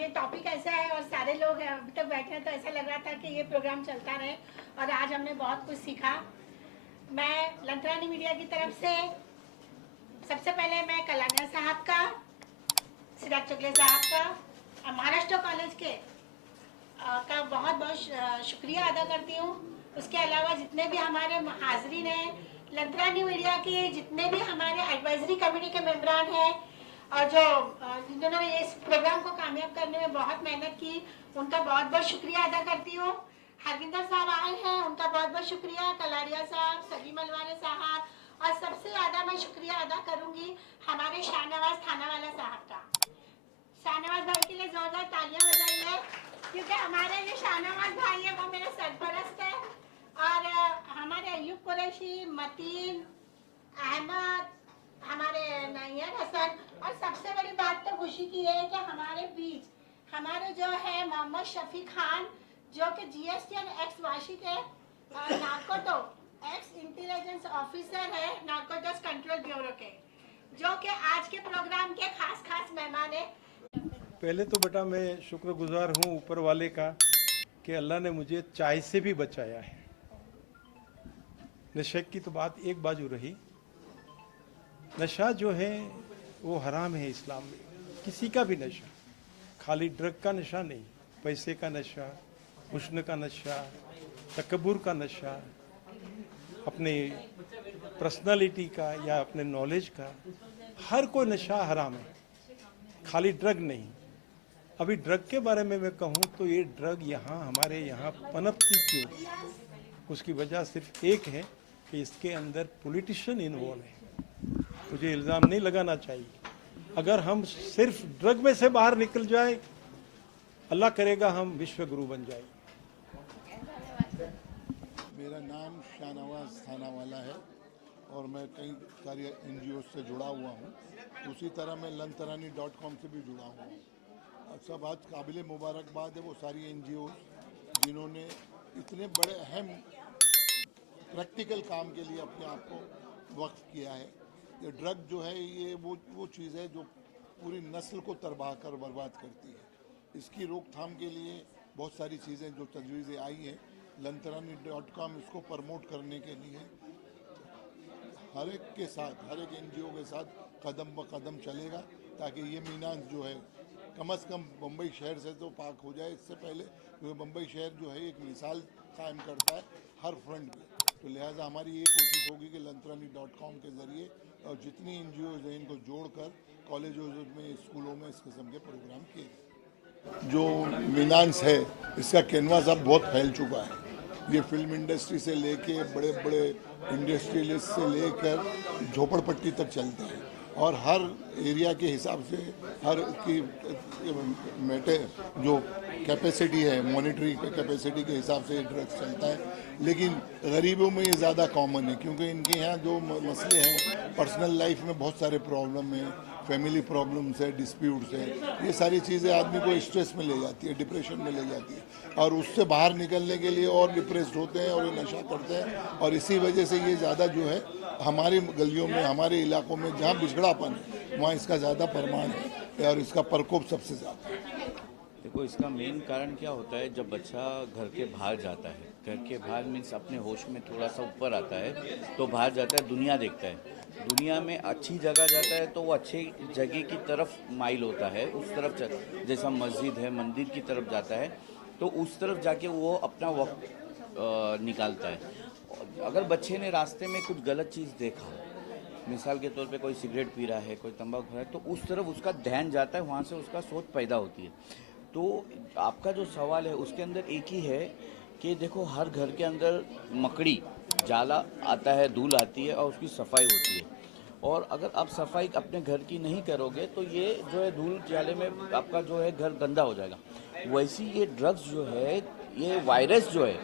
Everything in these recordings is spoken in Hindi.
ये टॉपिक ऐसा है और सारे लोग अभी तक बैठे हैं तो ऐसा लग रहा था कि ये प्रोग्राम चलता रहे और आज हमने बहुत कुछ सीखा। मैं लंथरानी मीडिया की तरफ से सबसे पहले मैं कलानिया साहब का, सिराज चुगले साहब का, महाराष्ट्र कॉलेज के का बहुत बहुत शुक्रिया अदा करती हूँ। उसके अलावा जितने भी हमारे हाजरीन हैं, लंथरानी मीडिया के जितने भी हमारे एडवाइजरी कमेटी के मेंबरान हैं और जो जिन्होंने इस प्रोग्राम को कामयाब करने में बहुत मेहनत की, उनका बहुत बहुत शुक्रिया अदा करती हूँ। हरविंदर साहब आए हैं, उनका बहुत बहुत शुक्रिया, कलारिया साहब, सभी मलवाने साहब, और सबसे ज़्यादा मैं शुक्रिया अदा करूँगी हमारे शाहनवाज थानावाला साहब का। शाहनवाज भाई के लिए जोरदार तालियां बजाइए, क्योंकि हमारे ये शाहनवाज भाई है वो मेरे सरपरस्त है, और हमारे अयूब कुरैशी, मतीन, अहमद, हमारे नैयर हसन, और सबसे बड़ी बात तो खुशी की है कि हमारे बीच हमारे जो है मोहम्मद शफी खान, जो कि GST एक्स वाशिक है, नार्कोटो एक्स इंटेलिजेंस ऑफिसर है नार्कोटिक्स कंट्रोल ब्यूरो के, जो कि आज के प्रोग्राम के खास मेहमान है। पहले तो बेटा मैं शुक्रगुजार हूँ ऊपर वाले का कि अल्लाह ने मुझे चाय से भी बचाया है। नशे की तो बात एक बाजू रही, नशा जो है वो हराम है इस्लाम में, किसी का भी नशा, खाली ड्रग का नशा नहीं, पैसे का नशा, हुस्न का नशा, तकब्बुर का नशा, अपने पर्सनालिटी का या अपने नॉलेज का, हर कोई नशा हराम है, खाली ड्रग नहीं। अभी ड्रग के बारे में मैं कहूँ तो ये ड्रग यहाँ हमारे यहाँ पनपती क्यों, उसकी वजह सिर्फ एक है कि इसके अंदर पॉलिटिशियन इन्वॉल्व है। मुझे इल्ज़ाम नहीं लगाना चाहिए, अगर हम सिर्फ ड्रग में से बाहर निकल जाए, अल्लाह करेगा हम विश्व गुरु बन जाए। मेरा नाम शाहनवाज थानावाला है और मैं कई सारी NGO से जुड़ा हुआ हूँ। उसी तरह मैं lantarani.com से भी जुड़ा हुआ हूँ। सब आज काबिल मुबारकबाद है वो सारी NGO जिन्होंने इतने बड़े अहम प्रैक्टिकल काम के लिए अपने आप को वक्फ किया है। ये ड्रग जो है ये वो चीज़ है जो पूरी नस्ल को तबाह कर बर्बाद करती है। इसकी रोकथाम के लिए बहुत सारी चीज़ें जो तजवीज़ें आई हैं, lantarani.com इसको प्रमोट करने के लिए हर एक के साथ, हर एक NGO के साथ कदम ब कदम चलेगा, ताकि ये मीनान जो है कम से कम बम्बई शहर से तो पाक हो जाए। इससे पहले क्योंकि बम्बई शहर जो है एक मिसाल कायम करता है हर फ्रंट पे, तो लिहाजा हमारी ये कोशिश होगी कि lantarani.com के ज़रिए और जितनी NGOs हैं इनको जोड़कर कॉलेजों में, स्कूलों में इस किस्म के प्रोग्राम किए गए। जो मीनांस है इसका कैनवास अब बहुत फैल चुका है। ये फिल्म इंडस्ट्री से लेके बड़े बड़े इंडस्ट्रियलिस्ट से लेकर झोपड़पट्टी तक चलता है, और हर एरिया के हिसाब से हर की जो कैपेसिटी है, मॉनिटरी कैपेसिटी के हिसाब से ड्रग्स चलता है। लेकिन गरीबों में ये ज़्यादा कॉमन है, क्योंकि इनके यहाँ जो मसले हैं, पर्सनल लाइफ में बहुत सारे प्रॉब्लम हैं, फैमिली प्रॉब्लम्स है, डिस्प्यूट्स है, ये सारी चीज़ें आदमी को स्ट्रेस में ले जाती है, डिप्रेशन में ले जाती है, और उससे बाहर निकलने के लिए और डिप्रेस्ड होते हैं और ये नशा करते हैं। और इसी वजह से ये ज़्यादा जो है हमारी गलियों में, हमारे इलाकों में जहाँ बिछड़ापन है वहाँ इसका ज़्यादा प्रमाण है और इसका प्रकोप सबसे ज़्यादा है। देखो, इसका मेन कारण क्या होता है, जब बच्चा घर के बाहर जाता है, घर के बाहर मीन्स अपने होश में थोड़ा सा ऊपर आता है, तो बाहर जाता है, दुनिया देखता है, दुनिया में अच्छी जगह जाता है तो वो अच्छी जगह की तरफ माइल होता है, उस तरफ जैसा मस्जिद है, मंदिर की तरफ जाता है, तो उस तरफ जाके वो अपना वक्त निकालता है। अगर बच्चे ने रास्ते में कुछ गलत चीज़ देखा, मिसाल के तौर पे कोई सिगरेट पी रहा है, कोई तंबाकू खा रहा है, तो उस तरफ उसका ध्यान जाता है, वहाँ से उसका सोच पैदा होती है। तो आपका जो सवाल है उसके अंदर एक ही है कि देखो, हर घर के अंदर मकड़ी जाला आता है, धूल आती है और उसकी सफाई होती है, और अगर आप सफाई अपने घर की नहीं करोगे तो ये जो है धूल जाले में आपका जो है घर गंदा हो जाएगा। वैसे ये ड्रग्स जो है, ये वायरस जो है,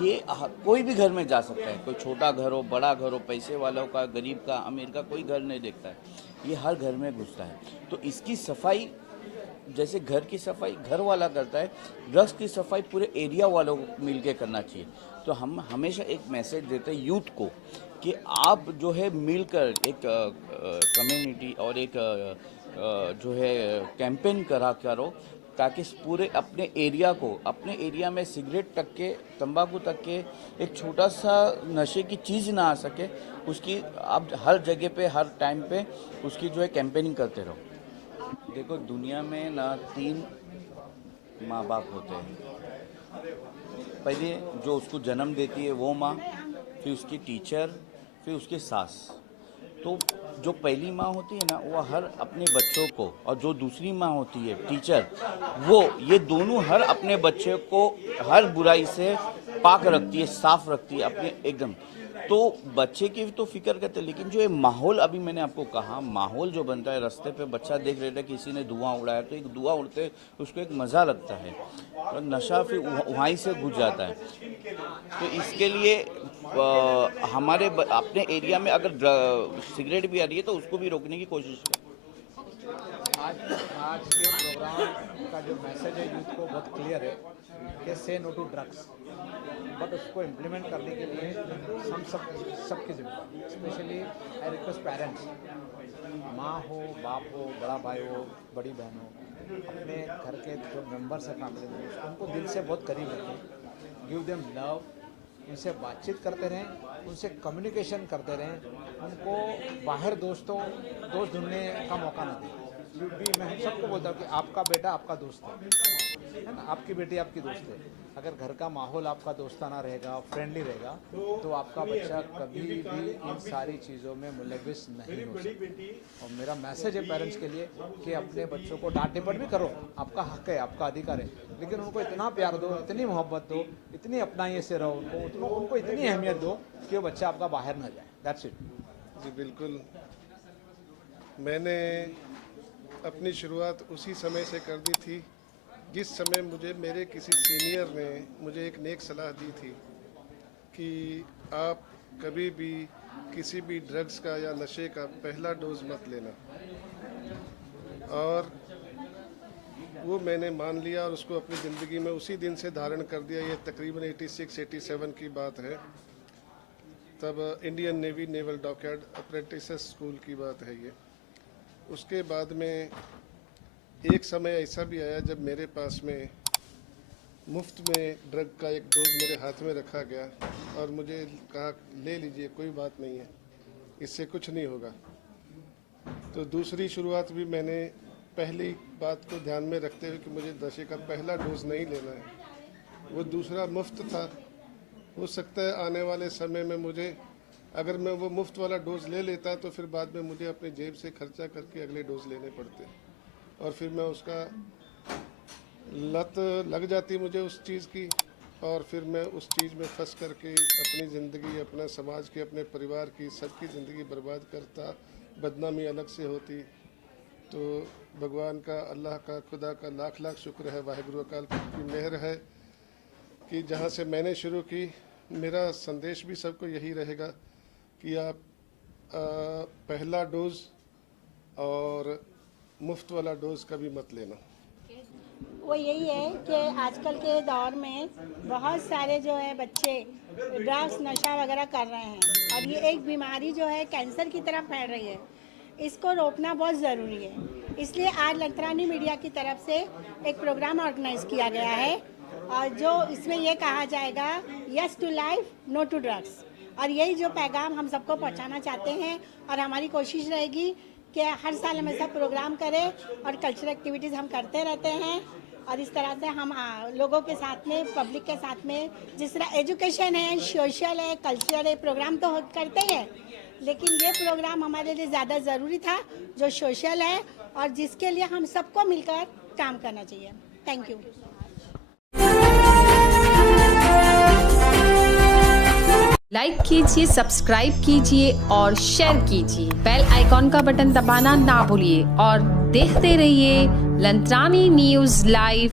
ये कोई भी घर में जा सकता है, कोई छोटा घर हो, बड़ा घर हो, पैसे वालों का, गरीब का, अमीर का, कोई घर नहीं देखता है, ये हर घर में घुसता है। तो इसकी सफाई, जैसे घर की सफाई घर वाला करता है, ड्रग्स की सफाई पूरे एरिया वालों को मिल के करना चाहिए। तो हम हमेशा एक मैसेज देते हैं यूथ को कि आप जो है मिलकर एक कम्युनिटी और एक जो है कैंपेन करो, ताकि पूरे अपने एरिया में सिगरेट तक के, तंबाकू तक के एक छोटा सा नशे की चीज़ ना आ सके, उसकी आप हर जगह पे हर टाइम पे उसकी जो है कैंपेनिंग करते रहो। देखो दुनिया में ना 3 माँ बाप होते हैं। पहले जो उसको जन्म देती है वो माँ, फिर उसकी टीचर, फिर उसकी सास। तो जो पहली माँ होती है ना वो हर अपने बच्चों को, और जो दूसरी माँ होती है टीचर, वो ये दोनों हर अपने बच्चे को हर बुराई से पाक रखती है, साफ रखती है अपने एकदम। तो बच्चे की भी तो फिक्र करते हैं, लेकिन जो ये माहौल अभी मैंने आपको कहा, माहौल जो बनता है, रास्ते पे बच्चा देख रहा है किसी ने धुआं उड़ाया तो एक धुआं उड़ते उसको एक मज़ा लगता है और नशा फिर वहीं से घुस जाता है। तो इसके लिए हमारे अपने एरिया में अगर सिगरेट भी आ रही है तो उसको भी रोकने की कोशिश करें। आज के प्रोग्राम का जो मैसेज है यूथ को बहुत क्लियर है कि से नो टू ड्रग्स, बट उसको इम्प्लीमेंट करने के लिए हम सबकी जिम्मेदारी, स्पेशली आई रिक्वेस्ट पेरेंट्स, माँ हो, बाप हो, बड़ा भाई हो, बड़ी बहन हो, अपने घर के जो मेंबर्स हैं फैमिली में उनको दिल से बहुत करीब रखें, गिव देम लव, उनसे बातचीत करते रहें, उनसे कम्युनिकेशन करते रहें, उनको बाहर दोस्त ढूंढने का मौका ना दें। क्योंकि मैं सबको बोलता हूँ कि आपका बेटा आपका दोस्त है ना, आपकी बेटी आपकी दोस्त है। अगर घर का माहौल आपका दोस्ताना रहेगा, फ्रेंडली रहेगा, तो आपका बच्चा कभी भी इन सारी चीज़ों में मुलविस नहीं हो सकता। और मेरा मैसेज है पेरेंट्स के लिए कि अपने बच्चों को डांट डिपट भी करो, आपका हक है, आपका अधिकार है, लेकिन उनको इतना प्यार दो, इतनी मोहब्बत दो, इतनी अपनाइए से रहो, उनको इतनी अहमियत दो कि वो बच्चा आपका बाहर ना जाए। That's it. जी बिल्कुल, मैंने अपनी शुरुआत उसी समय से कर दी थी जिस समय मुझे मेरे किसी सीनियर ने मुझे एक नेक सलाह दी थी कि आप कभी भी किसी भी ड्रग्स का या नशे का पहला डोज मत लेना, और वो मैंने मान लिया और उसको अपनी ज़िंदगी में उसी दिन से धारण कर दिया। ये तकरीबन 86-87 की बात है। तब Indian navy naval dockyard apprentice school की बात है ये। उसके बाद में एक समय ऐसा भी आया जब मेरे पास में मुफ्त में ड्रग का एक डोज मेरे हाथ में रखा गया और मुझे कहा ले लीजिए, कोई बात नहीं है, इससे कुछ नहीं होगा। तो दूसरी शुरुआत भी मैंने पहली बात को ध्यान में रखते हुए कि मुझे नशे का पहला डोज नहीं लेना है, वो दूसरा मुफ्त था। हो सकता है आने वाले समय में मुझे, अगर मैं वो मुफ्त वाला डोज ले लेता तो फिर बाद में मुझे अपनी जेब से खर्चा करके अगले डोज लेने पड़ते और फिर मैं उसका लत लग जाती मुझे उस चीज़ की, और फिर मैं उस चीज़ में फंस करके अपनी ज़िंदगी, अपना समाज की, अपने परिवार की, सबकी ज़िंदगी बर्बाद करता, बदनामी अलग से होती। तो भगवान का, अल्लाह का, खुदा का लाख लाख शुक्र है, वाहिगुरु अकाल पुरख की मेहर है कि जहाँ से मैंने शुरू की, मेरा संदेश भी सबको यही रहेगा कि आप पहला डोज और मुफ्त वाला डोज कभी मत लेना। वो यही है कि आजकल के दौर में बहुत सारे जो है बच्चे ड्रग्स, नशा वगैरह कर रहे हैं और ये एक बीमारी जो है कैंसर की तरफ फैल रही है। इसको रोकना बहुत ज़रूरी है, इसलिए आज लंथरानी मीडिया की तरफ से एक प्रोग्राम ऑर्गेनाइज किया गया है और जो इसमें ये कहा जाएगा yes to life, no to drugs. और यही जो पैगाम हम सबको पहुंचाना चाहते हैं और हमारी कोशिश रहेगी कि हर साल हम ऐसा प्रोग्राम करें और कल्चरल एक्टिविटीज़ हम करते रहते हैं। और इस तरह से हम लोगों के साथ में, पब्लिक के साथ में, जिस तरह एजुकेशन है, सोशल है, कल्चरल है, प्रोग्राम तो करते हैं, लेकिन ये प्रोग्राम हमारे लिए ज़्यादा ज़रूरी था जो सोशल है और जिसके लिए हम सबको मिलकर काम करना चाहिए। Thank you. लाइक कीजिए, सब्सक्राइब कीजिए और शेयर कीजिए। बेल आइकॉन का बटन दबाना ना भूलिए और देखते रहिए लंथरानी न्यूज़ लाइव।